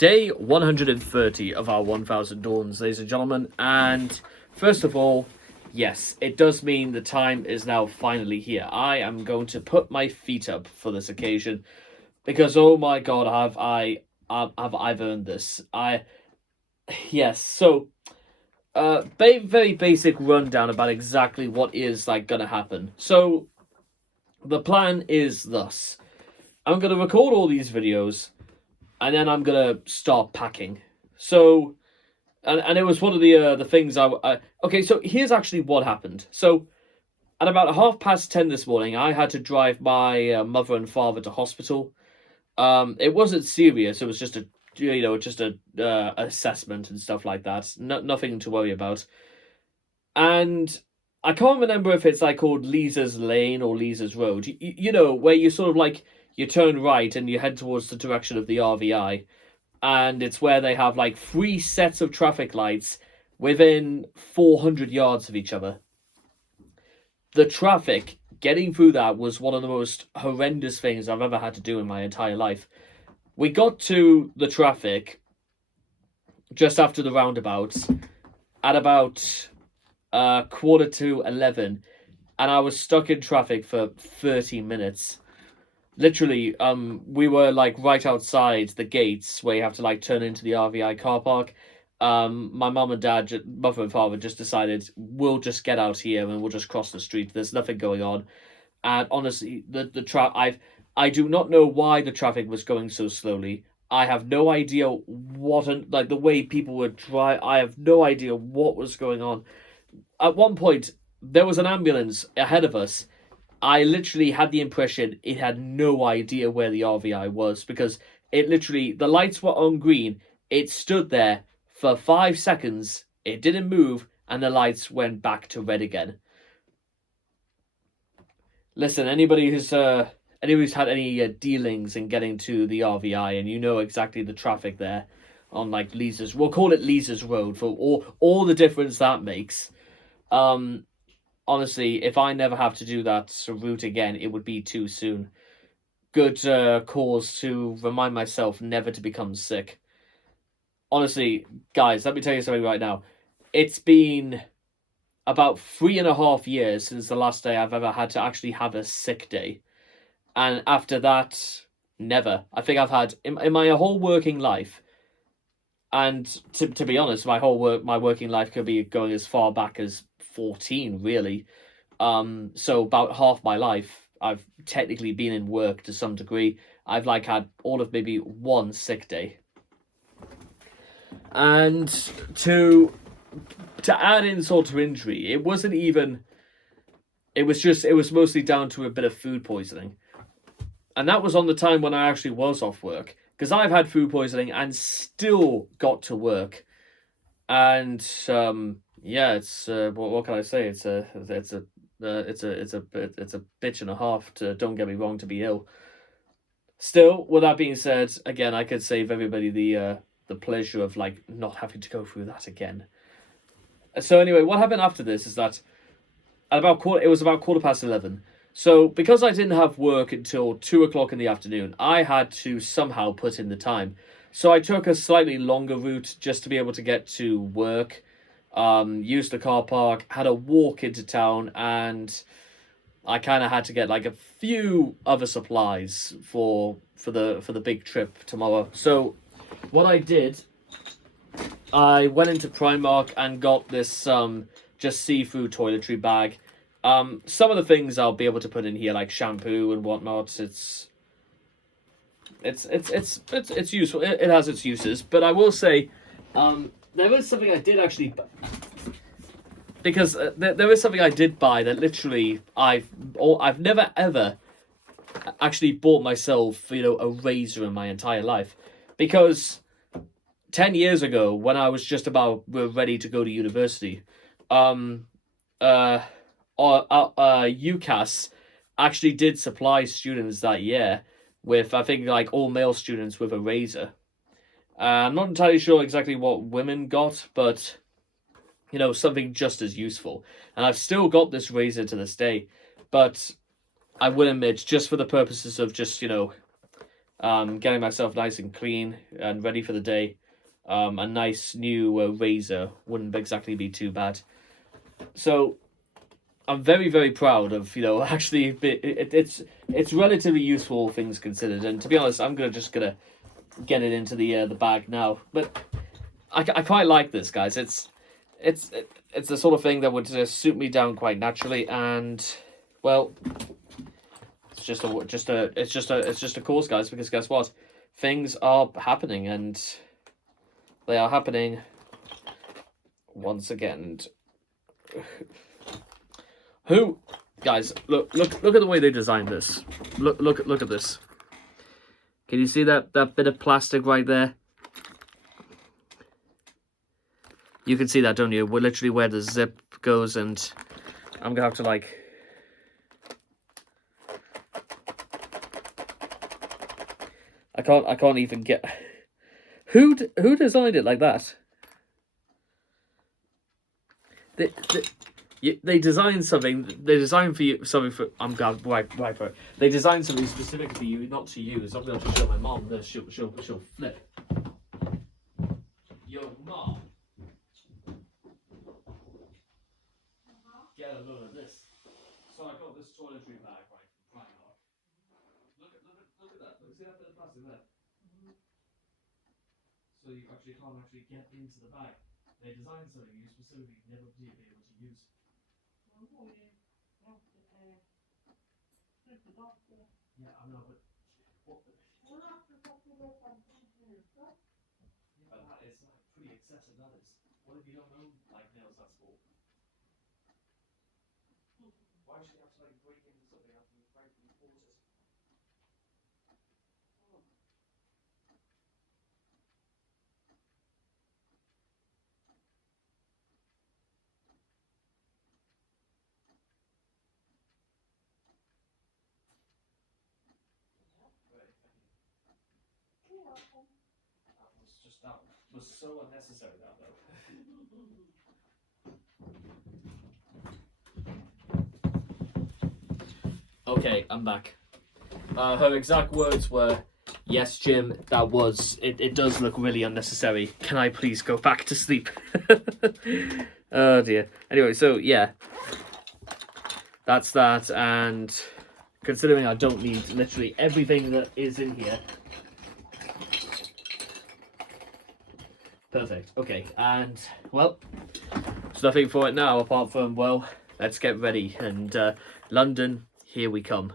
Day 130 of our 1000 Dawns, ladies and gentlemen, and first of all, yes, it does mean the time is now finally here. I am going to put my feet up for this occasion, because oh my god, I've earned this. Yes, so, very basic rundown about exactly what is, gonna happen. So, the plan is thus. I'm gonna record all these videos, and then I'm gonna start packing. So, and it was one of the things okay. So here's actually what happened. So, at about 10:30 this morning, I had to drive my mother and father to hospital. It wasn't serious. It was just a assessment and stuff like that. Nothing to worry about. And I can't remember if it's called Lisa's Lane or Lisa's Road. You know, where you sort of you turn right and you head towards the direction of the RVI, and it's where they have 3 sets of traffic lights within 400 yards of each other. The traffic getting through that was one of the most horrendous things I've ever had to do in my entire life. We got to the traffic just after the roundabouts at about 11:15, and I was stuck in traffic for 30 minutes. Literally, we were right outside the gates where you have to turn into the RVI car park. My mum and dad, mother and father, just decided we'll just get out here and we'll just cross the street. There's nothing going on, and honestly, I do not know why the traffic was going so slowly. I have no idea the way people would drive. I have no idea what was going on. At one point, there was an ambulance ahead of us. I literally had the impression it had no idea where the RVI was, because the lights were on green. It stood there for 5 seconds. It didn't move, and the lights went back to red again. Listen, anybody who's had any dealings in getting to the RVI, and you know exactly the traffic there on Lisa's, we'll call it Lisa's Road for all the difference that makes. Honestly, if I never have to do that route again, it would be too soon. Good cause to remind myself never to become sick. Honestly, guys, let me tell you something right now. It's been about 3.5 years since the last day I've ever had to actually have a sick day. And after that, never. I think I've had, in my whole working life, and to be honest, my working life could be going as far back as 14, really. So about half my life, I've technically been in work to some degree. I've had all of maybe one sick day. And to add insult to injury, it was mostly down to a bit of food poisoning. And that was on the time when I actually was off work, because I've had food poisoning and still got to work. And yeah, it's what can I say? It's a bitch and a half to, don't get me wrong, to be ill. Still, with that being said, again, I could save everybody the pleasure of not having to go through that again. So anyway, what happened after this is that it was about 11:15. So because I didn't have work until 2:00 in the afternoon, I had to somehow put in the time. So I took a slightly longer route just to be able to get to work. Used the car park, had a walk into town, and I kind of had to get a few other supplies for the big trip tomorrow. So what I did, I went into Primark and got this just seafood toiletry bag. Some of the things I'll be able to put in here, like shampoo and whatnot. It's useful. It has its uses, but I will say, there was something I did actually, because there was something I did buy that literally I've never ever actually bought myself, a razor in my entire life, because 10 years ago, when I was just about ready to go to university, UCAS actually did supply students that year with, I think, all male students with a razor. I'm not entirely sure exactly what women got, but, something just as useful. And I've still got this razor to this day, but I will admit, just for the purposes of just, Getting myself nice and clean and ready for the day. A nice new razor wouldn't exactly be too bad. So I'm very, very proud of, actually it's relatively useful, things considered. And to be honest, I'm just gonna get it into the bag now. But I quite like this, guys. It's the sort of thing that would suit me down quite naturally, and well, it's just a course, guys. Because guess what, things are happening, and they are happening once again. Who, guys? Look at the way they designed this. Look at this. Can you see that bit of plastic right there? You can see that, don't you? We're literally where the zip goes, and I'm gonna have to like. I can't even get. Who designed it like that? They designed something. They designed for you something for. I'm glad. Right. They designed something specific for you, not to use. I'm going to show my mom. She'll flip. Yo, mom. Get a load of this. So I got this toiletry bag right from Primark. Look at that. See that bit of plastic there? So you actually can't get into the bag. They designed something you specifically never be able to use. Yeah, I know, but what? Yeah, but that is like pretty excessive. That is. What if you don't know like nails that small? Why should you have to like break into something after you break and force it? That was so unnecessary, that though. Okay, I'm back. Her exact words were, "Yes, Jim, that was it does look really unnecessary. Can I please go back to sleep?" Oh dear. Anyway, so yeah, that's that. And considering I don't need literally everything that is in here. Perfect. Okay, and well, there's nothing for it now apart from, well, let's get ready. And London, here we come.